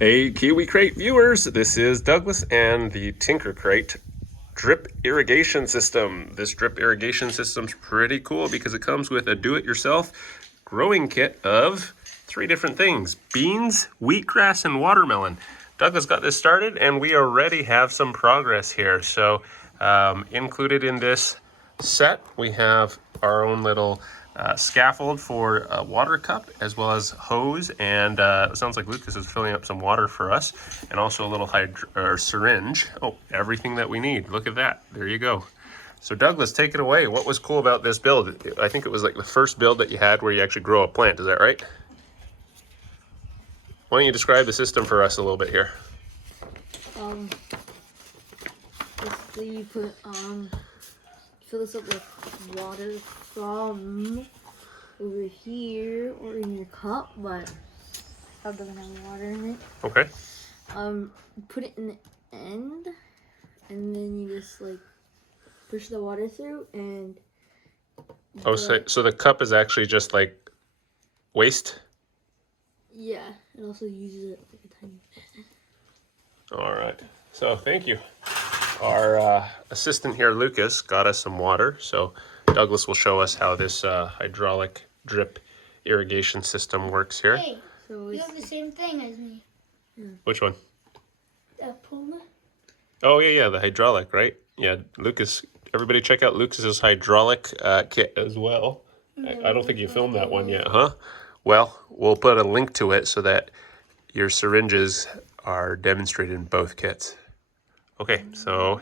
Hey Kiwi Crate viewers, this is Douglas and the Tinker Crate drip irrigation system. This drip irrigation system's pretty cool because it comes with a do-it-yourself growing kit of 3 different things: beans, wheatgrass, and watermelon. Douglas got this started and we already have some progress here. So included in this set, we have our own little scaffold for a water cup, as well as hose, and it sounds like Lucas is filling up some water for us, and also a little syringe. Oh, everything that we need. Look at that. There you go. So Douglas, take it away. What was cool about this build? I think it was like the first build that you had where you actually grow a plant. Is that right? Why don't you describe the system for us a little bit here? Basically you put fill this up with water from over here or in your cup, but cup doesn't have water in it. Okay. Put it in the end, and then you just like push the water through and. Oh, so the cup is actually just like waste? Yeah, it also uses it like a tiny bit. All right. So thank you. Our assistant here, Lucas, got us some water. So Douglas will show us how this hydraulic drip irrigation system works here. Hey, so you have the same thing as me. Which one? The Puma. Oh, yeah, the hydraulic, right? Yeah, Lucas. Everybody check out Lucas's hydraulic kit as well. I don't think you filmed that one yet, huh? Well, we'll put a link to it so that your syringes are demonstrated in both kits. Okay, so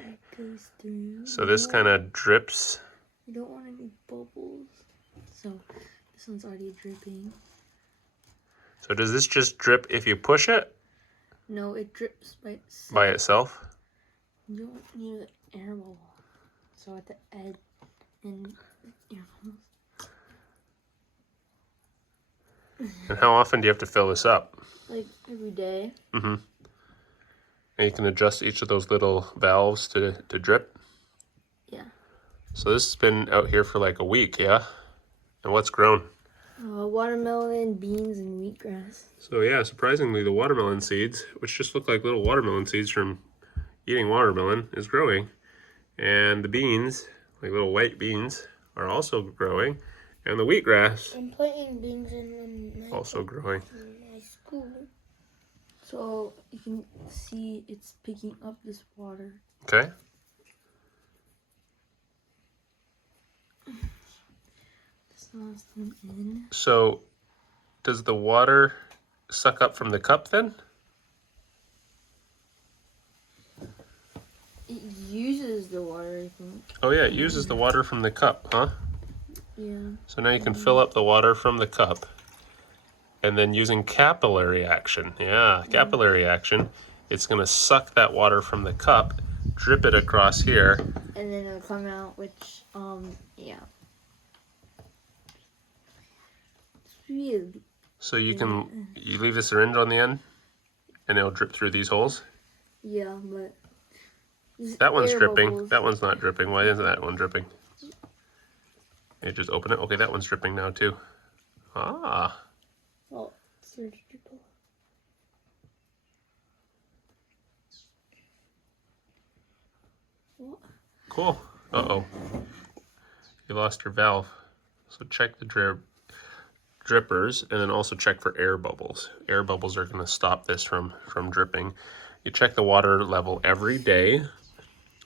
this kind of drips. You don't want any bubbles, so this one's already dripping. So does this just drip if you push it? No, it drips by itself. By itself? You don't need an air bubble. So at the edge and air bubbles. And how often do you have to fill this up? Like every day. Mm-hmm. And you can adjust each of those little valves to drip? Yeah. So this has been out here for like a week, yeah? And what's grown? Watermelon, beans, and wheatgrass. So yeah, surprisingly, the watermelon seeds, which just look like little watermelon seeds from eating watermelon, is growing. And the beans, like little white beans, are also growing. And the wheatgrass, I'm planting beans in also growing. my school. So you can see it's picking up this water. Okay. This last one in. So does the water suck up from the cup then? It uses the water, I think. Oh yeah, it uses the water from the cup, huh? Yeah. So now you can fill up the water from the cup. And then using capillary action, capillary action, it's going to suck that water from the cup, drip it across here. And then it'll come out, which, yeah. It's really. So you leave the syringe on the end, and it'll drip through these holes. Yeah, but. That one's dripping. Bubbles. That one's not dripping. Why isn't that one dripping? You just open it. Okay, that one's dripping now too. Ah. Oh, surgical. What? Cool. Uh-oh. You lost your valve. So check the drippers, and then also check for air bubbles. Air bubbles are going to stop this from dripping. You check the water level every day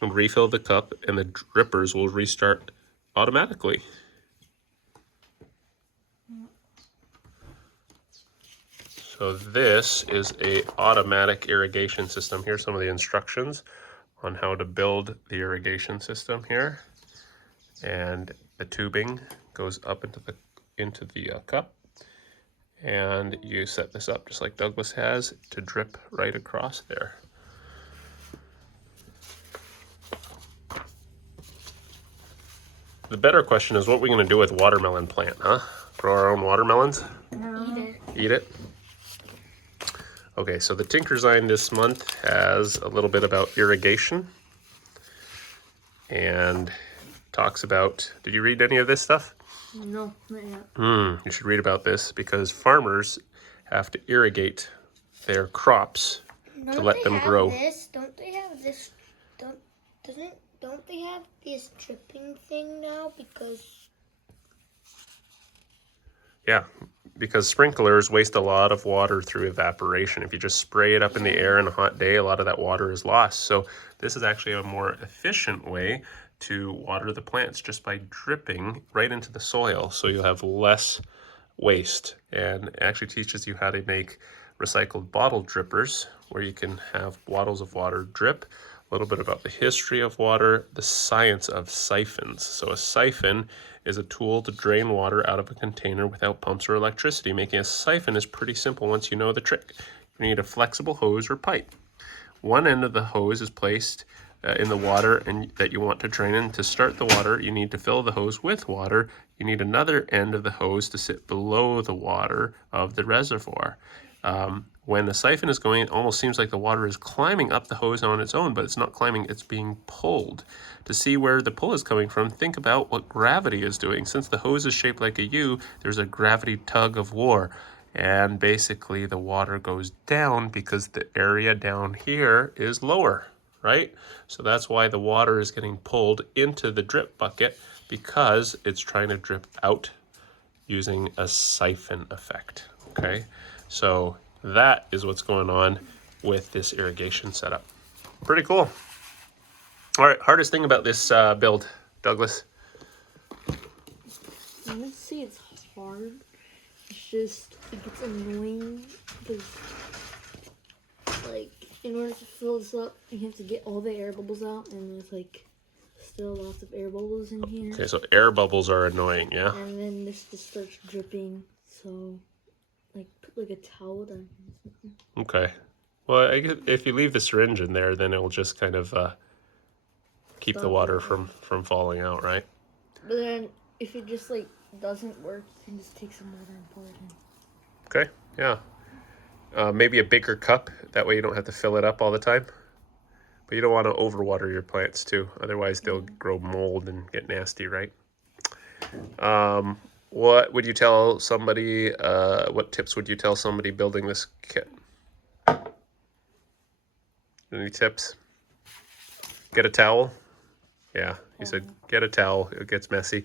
and refill the cup, and the drippers will restart automatically. So this is a automatic irrigation system. Here's some of the instructions on how to build the irrigation system here. And the tubing goes up into the cup. And you set this up just like Douglas has to drip right across there. The better question is, what are we going to do with watermelon plant, huh? Grow our own watermelons? Eat it? Okay, so the Tinkersign this month has a little bit about irrigation and talks about, did you read any of this stuff? No, not yet. You should read about this because farmers have to irrigate their crops to let them grow. Don't they have this? Don't they have this dripping thing now? Because Yeah, because sprinklers waste a lot of water through evaporation. If you just spray it up in the air on a hot day, a lot of that water is lost. So this is actually a more efficient way to water the plants just by dripping right into the soil. So you'll have less waste, and it actually teaches you how to make recycled bottle drippers where you can have bottles of water drip, a little bit about the history of water, the science of siphons. So a siphon is a tool to drain water out of a container without pumps or electricity. Making a siphon is pretty simple once you know the trick. You need a flexible hose or pipe. One end of the hose is placed in the water and that you want to drain in. To start the water, you need to fill the hose with water. You need another end of the hose to sit below the water of the reservoir. When the siphon is going, it almost seems like the water is climbing up the hose on its own, but it's not climbing, it's being pulled. To see where the pull is coming from, think about what gravity is doing. Since the hose is shaped like a U, there's a gravity tug of war. And basically the water goes down because the area down here is lower, right? So that's why the water is getting pulled into the drip bucket, because it's trying to drip out using a siphon effect, okay? So that is what's going on with this irrigation setup. Pretty cool. All right, hardest thing about this build, Douglas? I wouldn't say it's hard. It's just, it gets annoying because, like, in order to fill this up, you have to get all the air bubbles out, and there's, like, still lots of air bubbles in here. Okay, so air bubbles are annoying, yeah? And then this just starts dripping, so, like, put, like, a towel down here. Okay. Well, I guess if you leave the syringe in there, then it'll just kind of keep the water from falling out, right? But then, if it just, like, doesn't work, you can just take some water and pour it in. Okay, yeah. Maybe a bigger cup, that way you don't have to fill it up all the time. But you don't want to overwater your plants too, otherwise they'll grow mold and get nasty, right? What would you tell somebody, what tips would you tell somebody building this kit? Any tips? Get a towel. Yeah, he said get a towel. It gets messy.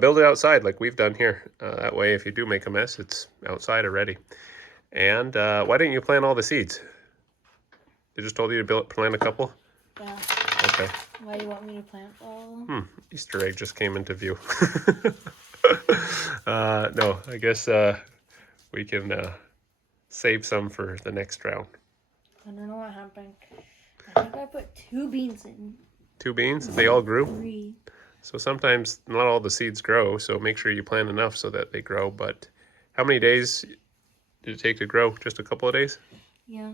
Build it outside like we've done here. That way, if you do make a mess, it's outside already. And why didn't you plant all the seeds? They just told you to plant a couple? Yeah. Okay. Why do you want me to plant all of them? Easter egg just came into view. No, I guess we can save some for the next round. I don't know what happened. I think I put 2 beans in. 2 beans? They all grew? 3. So sometimes not all the seeds grow, so make sure you plant enough so that they grow. But how many days did it take to grow? Just a couple of days? Yeah.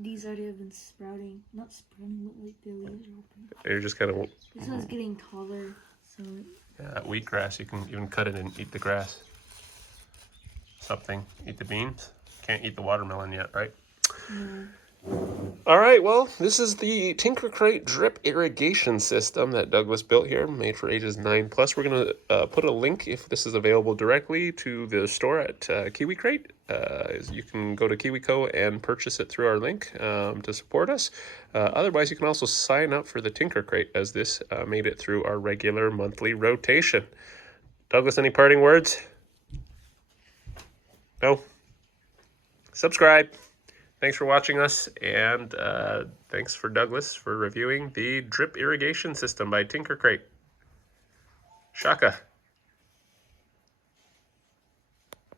These already have been sprouting. Not sprouting, but like the leaves are open. You're just kind of... This one's getting taller, so... Yeah, that wheatgrass, you can even cut it and eat the grass. Something. Eat the beans. Can't eat the watermelon yet, right? No. All right, well, this is the Tinker Crate drip irrigation system that Douglas built here, made for ages 9+. We're going to put a link, if this is available directly, to the store at KiwiCrate. You can go to KiwiCo and purchase it through our link to support us. Otherwise, you can also sign up for the Tinker Crate, as this made it through our regular monthly rotation. Douglas, any parting words? No? Subscribe. Thanks for watching us, and thanks for Douglas for reviewing the drip irrigation system by Tinker Crate. Shaka.